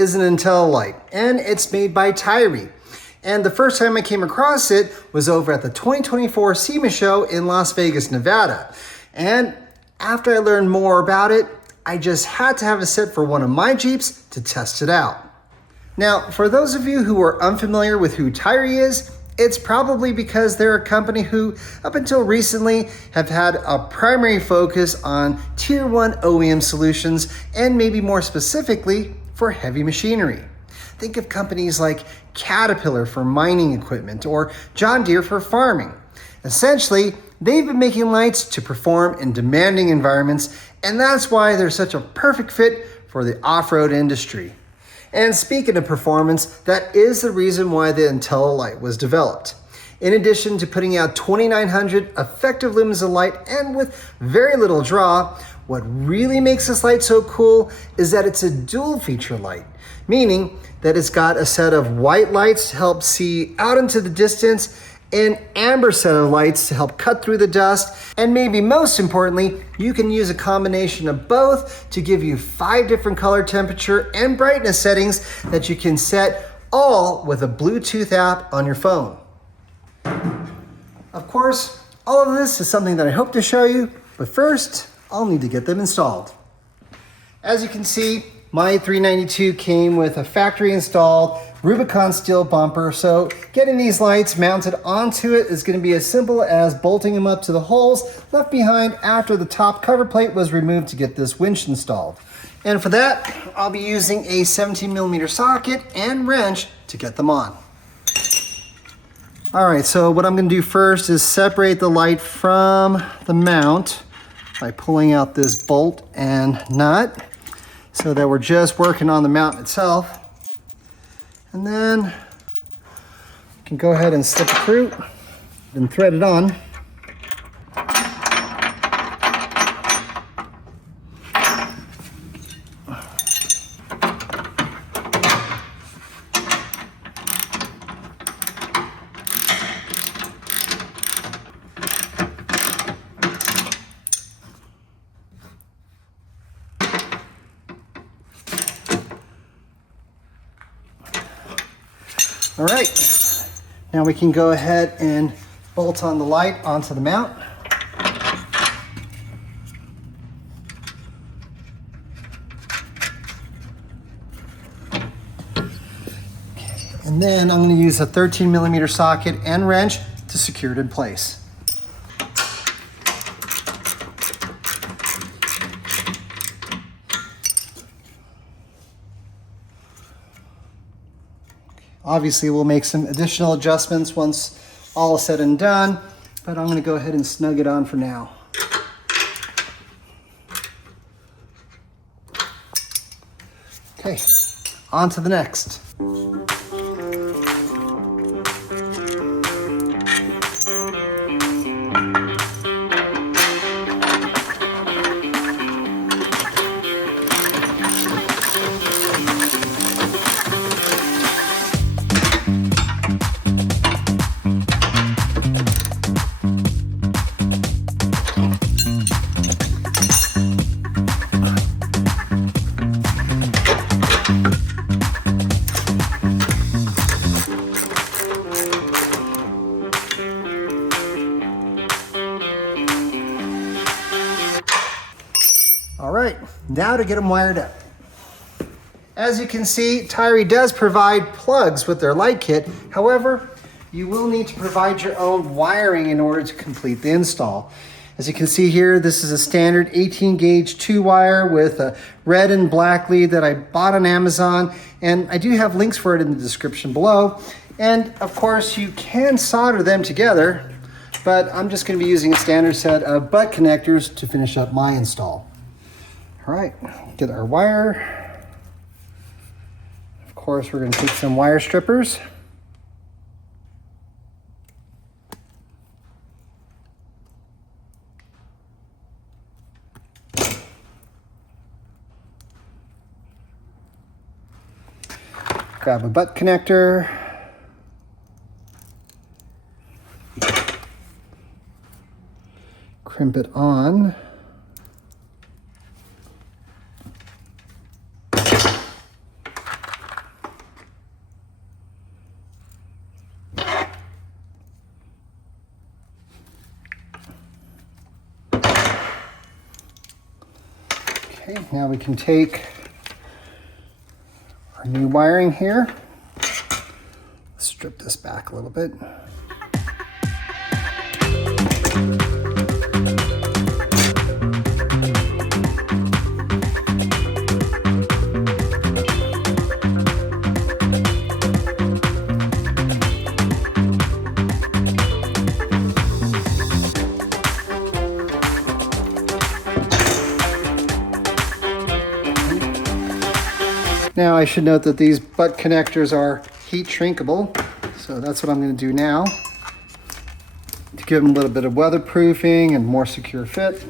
is an IntelliLight, and it's made by TYRI. And the first time I came across it was over at the 2024 SEMA show in Las Vegas, Nevada. And after I learned more about it, I just had to have a set for one of my Jeeps to test it out. Now, for those of you who are unfamiliar with who TYRI is, it's probably because they're a company who, up until recently, have had a primary focus on Tier 1 OEM solutions, and maybe more specifically, for heavy machinery. Think of companies like Caterpillar for mining equipment or John Deere for farming. Essentially, they've been making lights to perform in demanding environments, and that's why they're such a perfect fit for the off-road industry. And speaking of performance, that is the reason why the IntelliLight was developed. In addition to putting out 2,900 effective lumens of light and with very little draw, what really makes this light so cool is that it's a dual feature light, meaning that it's got a set of white lights to help see out into the distance, an amber set of lights to help cut through the dust, and maybe most importantly, you can use a combination of both to give you 5 different color temperature and brightness settings that you can set all with a Bluetooth app on your phone. Of course, all of this is something that I hope to show you, but first, I'll need to get them installed. As you can see, my 392 came with a factory installed Rubicon steel bumper, so getting these lights mounted onto it is going to be as simple as bolting them up to the holes left behind after the top cover plate was removed to get this winch installed. And for that, I'll be using a 17mm socket and wrench to get them on. Alright, so what I'm going to do first is separate the light from the mount by pulling out this bolt and nut, so that we're just working on the mount itself. And then you can go ahead and slip it through and thread it on. All right, now we can go ahead and bolt on the light onto the mount. And then I'm going to use a 13mm socket and wrench to secure it in place. Obviously, we'll make some additional adjustments once all is said and done, but I'm going to go ahead and snug it on for now. Okay, on to the next. All right, now to get them wired up. As you can see, TYRI does provide plugs with their light kit. However, you will need to provide your own wiring in order to complete the install. As you can see here, this is a standard 18 gauge 2-wire with a red and black lead that I bought on Amazon, and I do have links for it in the description below. And of course, you can solder them together, but I'm just going to be using a standard set of butt connectors to finish up my install. All right, get our wire. Of course, we're going to take some wire strippers. Grab a butt connector. Crimp it on. Okay, now we can take our new wiring here. Let's strip this back a little bit. Now I should note that these butt connectors are heat shrinkable, so that's what I'm going to do now to give them a little bit of weatherproofing and more secure fit.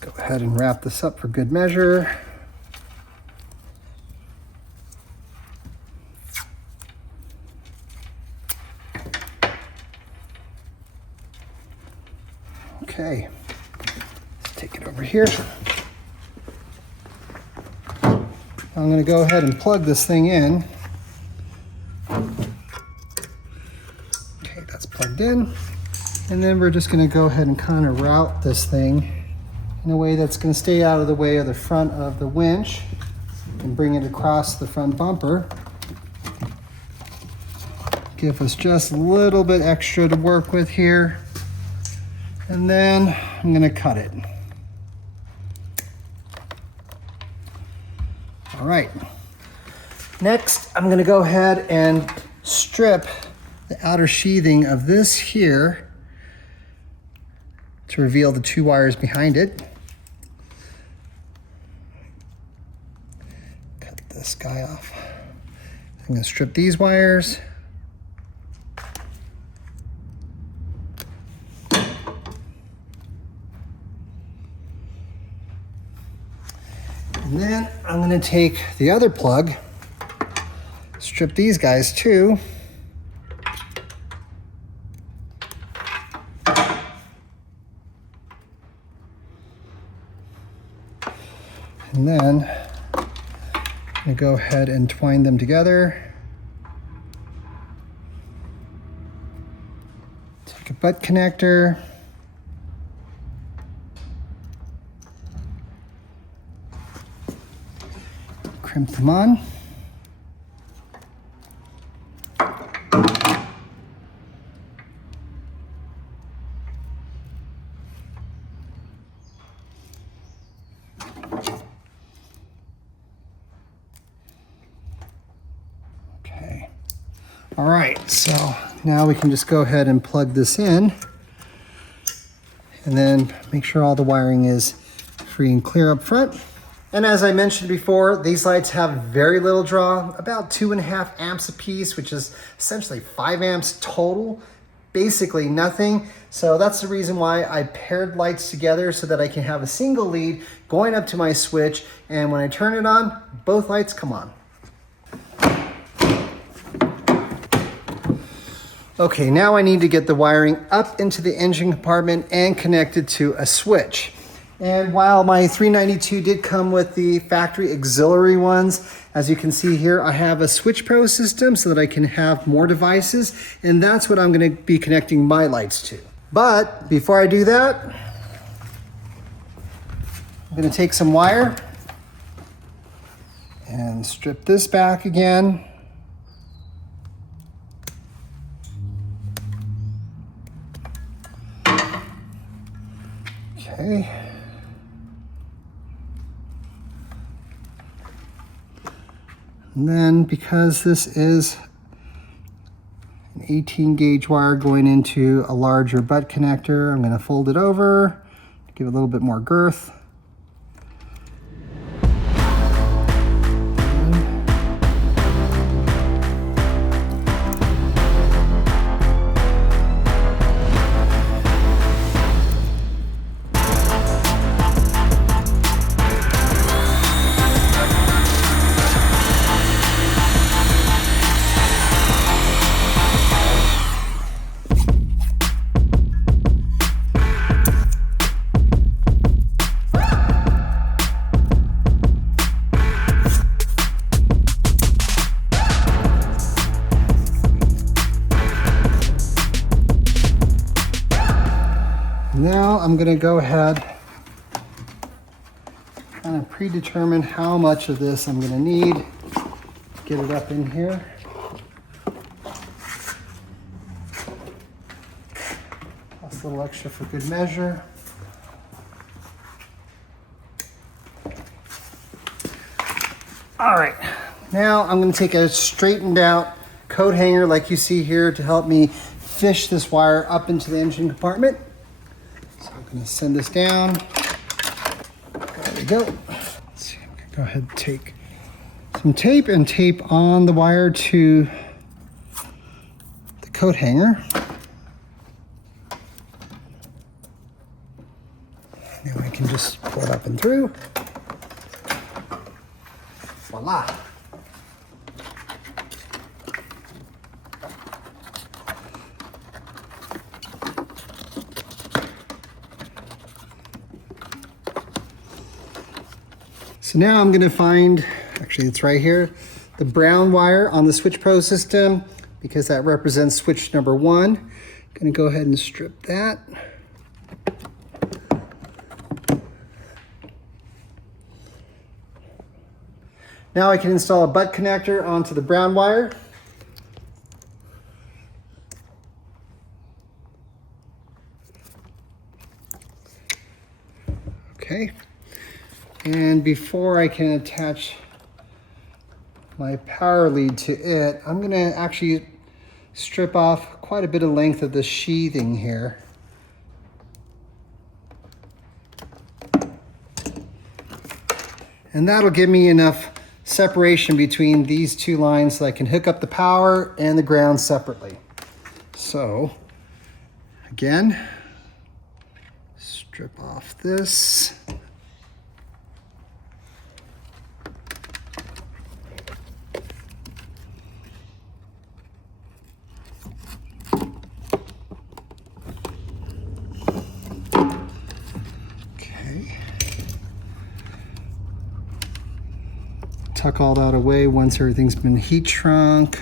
Go ahead and wrap this up for good measure. Okay, let's take it over here. I'm going to go ahead and plug this thing in. Okay, that's plugged in. And then we're just going to go ahead and kind of route this thing in a way that's going to stay out of the way of the front of the winch and bring it across the front bumper. Give us just a little bit extra to work with here. And then I'm going to cut it. All right. Next, I'm going to go ahead and strip the outer sheathing of this here to reveal the two wires behind it. This guy off. I'm going to strip these wires. And then I'm going to take the other plug, strip these guys too. And then I'm going to go ahead and twine them together. Take a butt connector. Crimp them on. All right, so now we can just go ahead and plug this in and then make sure all the wiring is free and clear up front. And as I mentioned before, these lights have very little draw, about 2.5 amps a piece, which is essentially 5 amps total, basically nothing. So that's the reason why I paired lights together so that I can have a single lead going up to my switch. And when I turn it on, both lights come on. Okay, now I need to get the wiring up into the engine compartment and connected to a switch. And while my 392 did come with the factory auxiliary ones, as you can see here, I have a Switch Pro system so that I can have more devices, and that's what I'm going to be connecting my lights to. But before I do that, I'm going to take some wire and strip this back again. Okay. And then because this is an 18 gauge wire going into a larger butt connector, I'm going to fold it over, give it a little bit more girth. now I'm gonna go ahead and predetermine how much of this I'm gonna need. Get it up in here. Plus a little extra for good measure. All right, now I'm gonna take a straightened out coat hanger like you see here to help me fish this wire up into the engine compartment. So I'm gonna send this down. There we go. Let's see, I'm gonna go ahead and take some tape and tape on the wire to the coat hanger. Now I can just pull it up and through. Voila. So now I'm going to find, actually it's right here, the brown wire on the Switch Pro system, because that represents switch number 1. I'm going to go ahead and strip that. Now I can install a butt connector onto the brown wire. Okay. And before I can attach my power lead to it, I'm going to actually strip off quite a bit of length of the sheathing here. And that'll give me enough separation between these two lines so I can hook up the power and the ground separately. So again, strip off this. Tuck all that away once everything's been heat shrunk,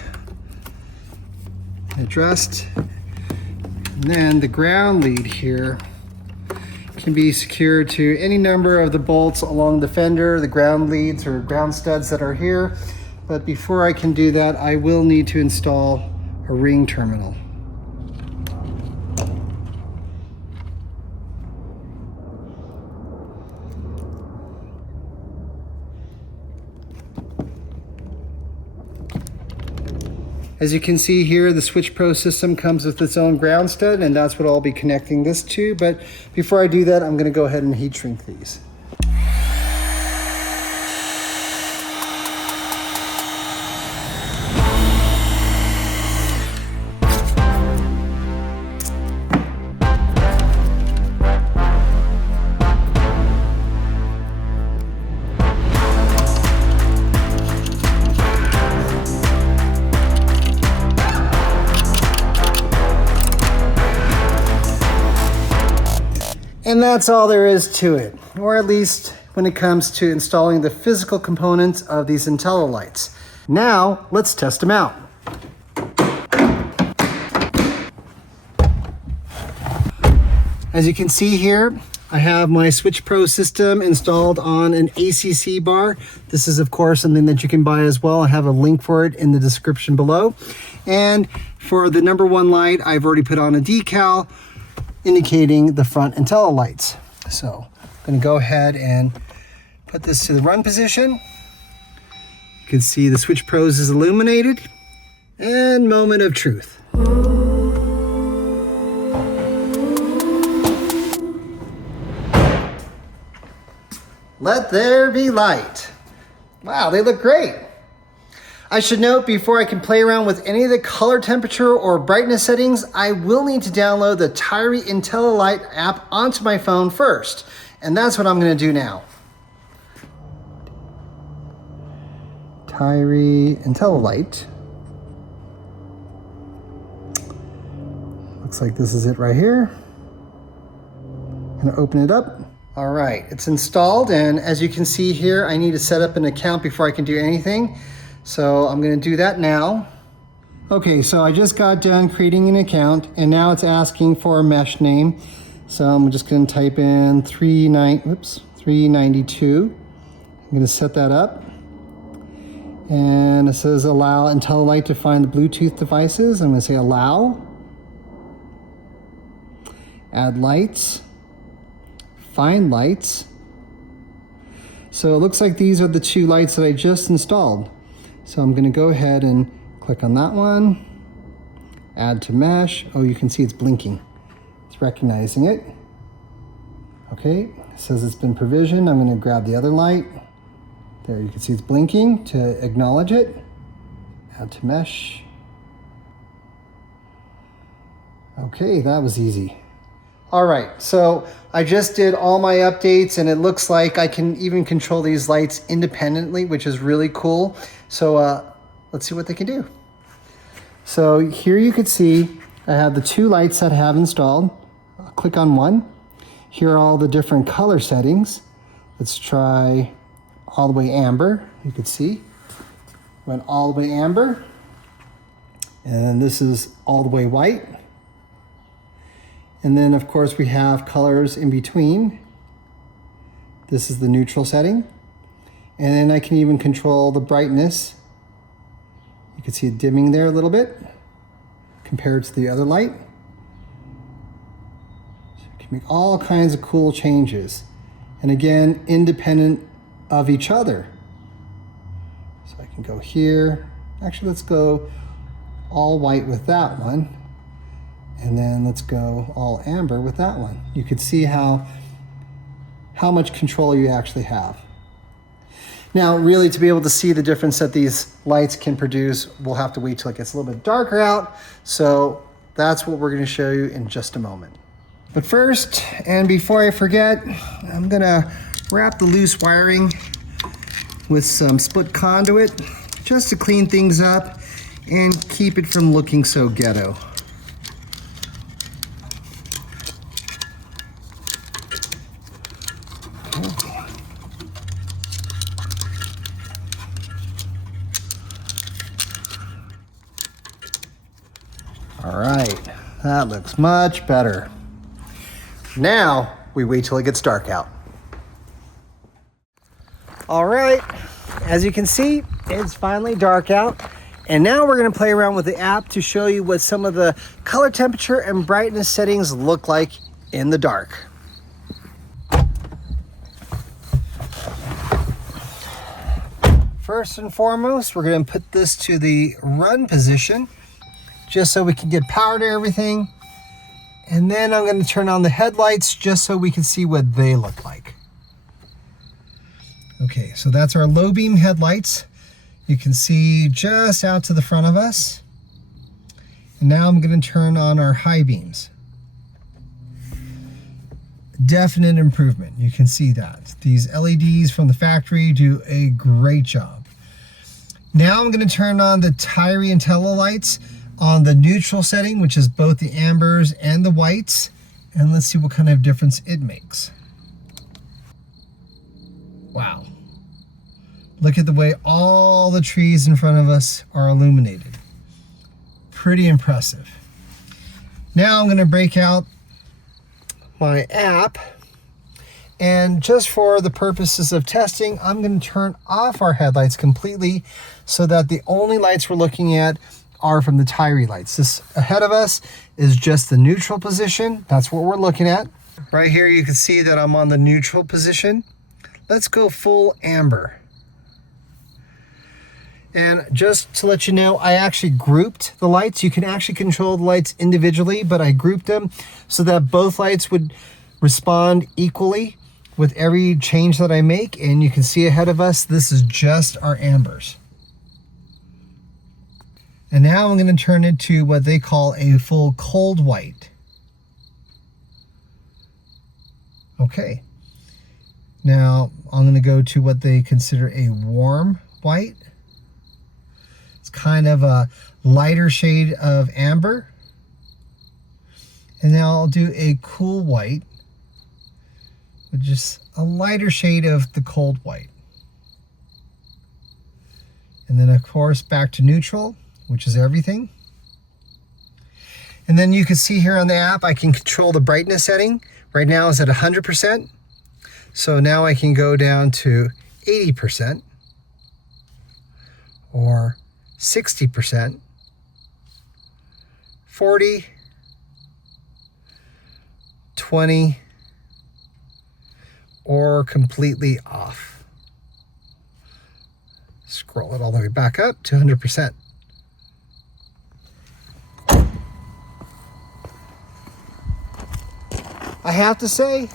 addressed. And then the ground lead here can be secured to any number of the bolts along the fender, the ground leads or ground studs that are here. But before I can do that, I will need to install a ring terminal. As you can see here, the Switch Pro system comes with its own ground stud, and that's what I'll be connecting this to. But before I do that, I'm going to go ahead and heat shrink these. And that's all there is to it, or at least when it comes to installing the physical components of these IntelliLights. Now, let's test them out. As you can see here, I have my Switch Pro system installed on an ACC bar. This is, of course, something that you can buy as well. I have a link for it in the description below. And for the number 1 light, I've already put on a decal indicating the front IntelliLights. So I'm going to go ahead and put this to the run position. You can see the Switch Pros is illuminated. And moment of truth. Let there be light. Wow, they look great. I should note, before I can play around with any of the color temperature or brightness settings, I will need to download the TYRI IntelliLight app onto my phone first. And that's what I'm going to do now. TYRI IntelliLight. Looks like this is it right here. I'm going to open it up. All right, it's installed, and as you can see here, I need to set up an account before I can do anything. So I'm going to do that now. Okay, so I just got done creating an account, and now it's asking for a mesh name. So I'm just going to type in 392. I'm going to set that up. And it says allow IntelliLight to find the Bluetooth devices. I'm going to say allow. Add lights. Find lights. So it looks like these are the two lights that I just installed. So I'm going to go ahead and click on that one. Add to mesh. Oh, you can see it's blinking. It's recognizing it. Okay, it says it's been provisioned. I'm going to grab the other light. There, you can see it's blinking to acknowledge it. Add to mesh. Okay, that was easy. All right, so I just did all my updates and it looks like I can even control these lights independently, which is really cool. So let's see what they can do. So here you can see I have the two lights that I have installed. I'll click on one. Here are all the different color settings. Let's try all the way amber. You can see went all the way amber, and this is all the way white. And then of course we have colors in between. This is the neutral setting, and then I can even control the brightness. You can see it dimming there a little bit compared to the other light. So you can make all kinds of cool changes, and again, independent of each other. So I can go here. Actually, let's go all white with that one. And then let's go all amber with that one. You can see how much control you actually have. Now, really, to be able to see the difference that these lights can produce, we'll have to wait till it gets a little bit darker out. So that's what we're going to show you in just a moment. But first, and before I forget, I'm going to wrap the loose wiring with some split conduit just to clean things up and keep it from looking so ghetto. All right, that looks much better. Now we wait till it gets dark out. All right, as you can see, it's finally dark out. And now we're gonna play around with the app to show you what some of the color temperature and brightness settings look like in the dark. First and foremost, we're gonna put this to the run position just so we can get power to everything. And then I'm gonna turn on the headlights just so we can see what they look like. Okay, so that's our low beam headlights. You can see just out to the front of us. And now I'm going to turn on our high beams. Definite improvement. You can see that. These LEDs from the factory do a great job. Now I'm going to turn on the TYRI IntelliLights on the neutral setting, which is both the ambers and the whites. And let's see what kind of difference it makes. Wow. Look at the way all the trees in front of us are illuminated. Pretty impressive. Now I'm going to break out my app, and just for the purposes of testing, I'm going to turn off our headlights completely so that the only lights we're looking at are from the TYRI lights. This ahead of us is just the neutral position. That's what we're looking at. Right here you can see that I'm on the neutral position. Let's go full amber. And just to let you know, I actually grouped the lights. You can actually control the lights individually, but I grouped them so that both lights would respond equally with every change that I make. And you can see ahead of us, this is just our ambers. And now I'm going to turn it to what they call a full cold white. Okay. Now I'm going to go to what they consider a warm white. It's kind of a lighter shade of amber. And now I'll do a cool white, with just a lighter shade of the cold white. And then of course back to neutral, which is everything. And then you can see here on the app, I can control the brightness setting Right now it's at 100%. So now I can go down to 80% or 60%, 40, 20, or completely off. Scroll it all the way back up to 100%. I have to say,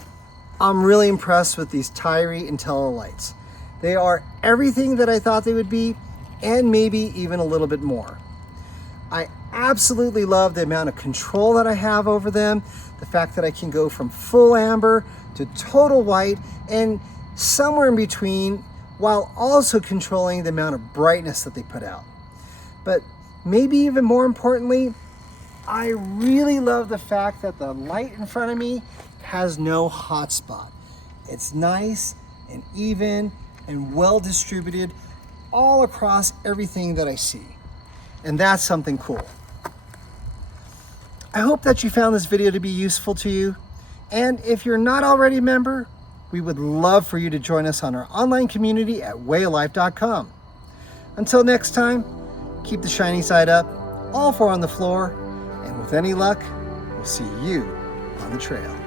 I'm really impressed with these TYRI IntelliLights. They are everything that I thought they would be, and maybe even a little bit more. I absolutely love the amount of control that I have over them, the fact that I can go from full amber to total white and somewhere in between, while also controlling the amount of brightness that they put out. But maybe even more importantly, I really love the fact that the light in front of me has no hotspot. It's nice and even and well distributed all across everything that I see. And that's something cool. I hope that you found this video to be useful to you. And if you're not already a member, we would love for you to join us on our online community at wayalife.com. Until next time, keep the shiny side up, all four on the floor, and with any luck, we'll see you on the trail.